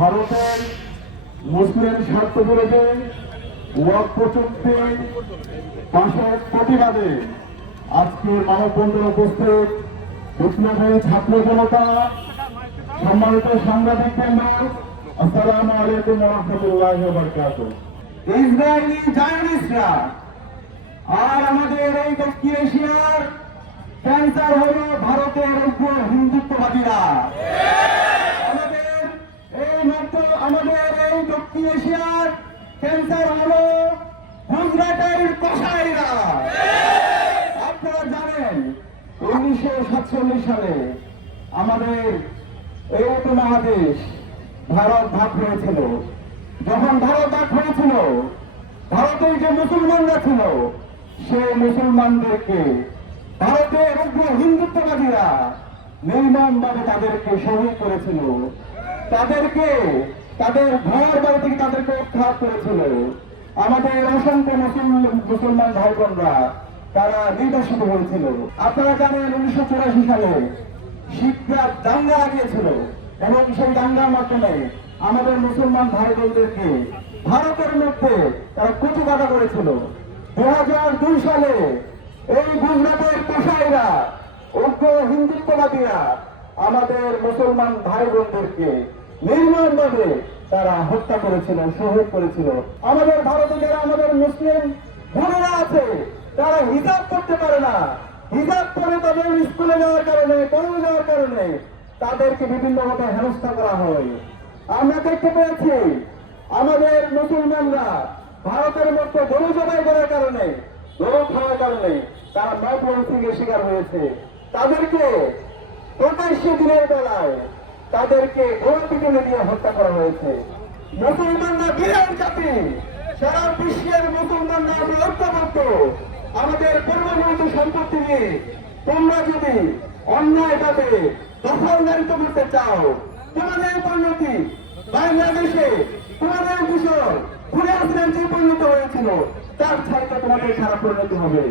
ভারতের মুসলিম স্বার্থ বিরোধী ওয়াক্ফ চুক্তি পাশের প্রতিবাদে আজকের মানববন্ধন উপস্থিত বিপ্লবী ছাত্র জনতা, সম্মানিত সাংবাদিক কেন্দ্র আসসালামু আলাইকুম রহমতুল্লাহ বরকাতুহ। ইসরায়েলি জায়নিস্টরা আর আমাদের এই দক্ষিণ এশিয়ার ক্যান্সার হলো ভারতের উপর হিন্দুত্ববাদীরা আমাদের এই মাত্র আমাদের এই দক্ষিণ এশিয়ার ক্যান্সার হলো গুজরাটের কসাইরা আপনারা জানেন, উনিশশো সাতচল্লিশ সালে আমাদের এই উপমহাদেশ ভারত ভাগ হয়েছিল। যখন ভারত ভাগ হয়েছিল, ভারতের যে মুসলমানরা ছিল, সেই মুসলমানদেরকে ভারতের উগ্র হিন্দুত্ববাদীরা নির্মমভাবে তাদেরকে শহীদ করেছিল। তাদেরকে তাদের ঘর বাড়ি থেকে তাদেরকে উদ্ধার করেছিল। আমাদের অসংখ্য মুসলমান মুসলমান ভাই বোনরা তারা নির্বাসিত হয়েছিল। আপনারা জানেন উনিশশো চুরাশি সালে শিখরা দাঙ্গা লাগিয়েছিল এবং সেই দাঙ্গার মাধ্যমে আমাদের মুসলমান ভাই বোনদেরকে ভারতের মধ্যে তারা কচুকাটা করেছিল। দু হাজার দুই সালে এই গুজরাটের কসাইরা উগ্র হিন্দুত্ববাদীরা আমাদের মুসলমান ভাই বোনদেরকে নির্মমভাবে তারা হত্যা করেছিল, শহীদ করেছিল। আমাদের ভারতে যারা আমাদের মুসলিম বোনেরা আছে, তারা হিজাব করতে পারে না। হিজাব করে তাদের স্কুলে যাওয়ার কারণে, কলেজে যাওয়ার কারণে তাদেরকে বিভিন্নভাবে হেনস্থা করা হয়। আমরা দেখতে পেয়েছি, আমাদের মুসলমানরা ভারতের মধ্যে গরু জবাই করার কারণে, গরু খাওয়ার কারণে তারা মত মনসিংহের শিকার হয়েছে। তাদেরকে প্রকাশ্যে দিনের বেলায় তাদেরকে ঘোড়া পিটনে হত্যা করা হয়েছে। মুসলমানরা বিরাট জাতি। সারা বিশ্বের মুসলমানরা আমরা ঐক্যবদ্ধ। আমাদের পূর্ববর্তী সম্পত্তি নিয়ে তোমরা যদি অন্যায়ভাবে দখলদারিত্ব করতে চাও, তোমাদের পরিণতি বাংলাদেশে তোমাদের বিষয় ঘুরে আসলেন যে পরিণত হয়েছিল, তার ছাড়তে তোমাদের খারাপ পরিণতি হবে।